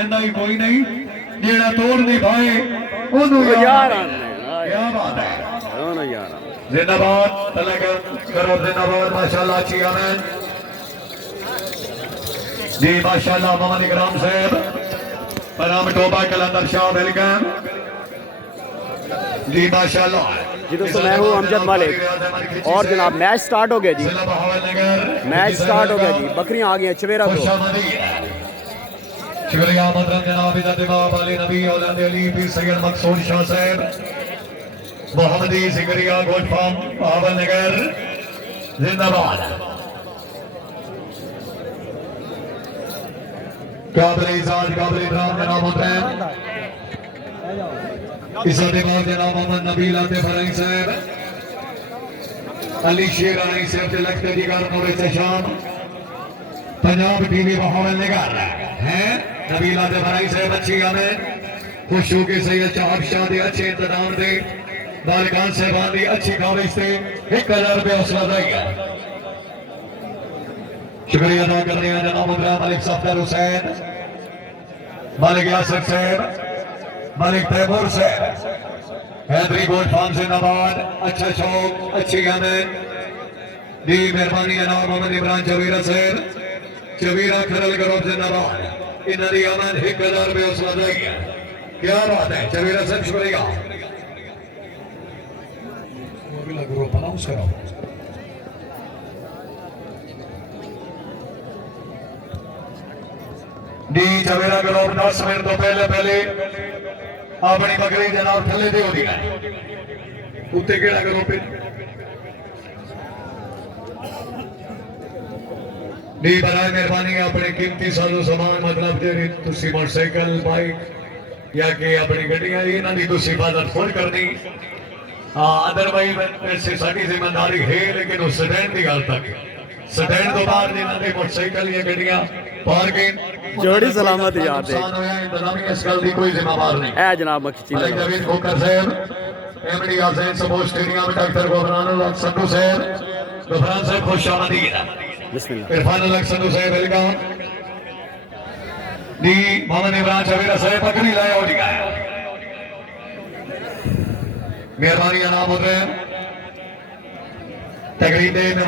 कहना ही कोई नहीं जेड़ा तोड़ नहीं पाए ओनू यार क्या बात है जिंदाबाद करो जिंदाबाद माशाल्लाह अच्छी आमेन जी माशाल्लाह मोहम्मद इकराम साहब पराम टोबा कलंदर शाह वेलकम जी माशाल्लाह जी दोस्तों मैं हूँ अमजद मलिक और जनाब मैच स्टार्ट हो गया जी। मैच स्टार्ट हो गया जी। बकरियां आ गई हैं चवेरा को। शुक्रिया मोहतरम जनाब इज़्ज़त इमाम अली नबी औलाद अली पीर सैयद मकसूद शाह साहब मोहम्मदी सिकरिया गोट फार्म बहावल नगर जिंदाबाद। काबिल इज़ाज काबिल इकराम जनाब मोहतरम इज़्ज़त इमाम जनाब मोहम्मद नबील आते फराई साहब अली शेर रानी साहब के लगते दिगार नूर चशाम पंजाब टीवी बहावल नगर हैं नबील आते फराई साहब अच्छी आमेन खुशू के सैयद चाहब शाह दे अच्छे इंतजाम दे बालिकान साहबान दी अच्छी काविश से 1000 रुपये हौसला अफजाई शुक्रिया अदा कर रहे हैं जनाब मोहतरम मलिक सफदर हुसैन मलिक यासिर साहब मलिक तैमूर साहब हैदरी गोट फार्म से नवाद अच्छा शौक अच्छी आमेन दी मेहरबानी जनाब मोहम्मद इमरान चवीरा साहब चवीरा खरल ग्रुप से नवाद इन दी आमन 1000 रुपये हौसला अफजाई क्या बात है चवीरा साहब शुक्रिया ग्रुप अनाउंस करो डी चवेरा ग्रुप 10 मिनट तो पहले अपनी बकरी जनाब थले दे हो दिया उत्ते केड़ा ग्रुप डी बराए मेहरबानी अपने कीमती साजो सामान मतलब जेरी तुसी मोटरसाइकिल बाइक या कि अपनी गड्डियां इन्हां दी तुसी हिफाजत खुद करनी अदरवाइज वैसे साडी जिम्मेदारी है लेकिन उस स्टैंड की गल तक स्टैंड तो बाहर जिन्हां दे मोटरसाइकिल या गड्डियां पार्किंग जोड़ी सलामत याद है इंतजामी इस गल दी कोई जिम्मेदार नहीं है जनाब मक्खी मलिक जवेद खोकर साहब एमडी हसैन सबो स्टेडियम डॉक्टर गोफरान संधू साहब गोफरान साहब खुशामदीद बिस्मिल्लाह इरफान संधू साहब वेलकम दी मोहम्मद इमरान चवेरा साहब बकरी लाया हो दिखाया मेहरबानी जनाब होते हैं तकरीब में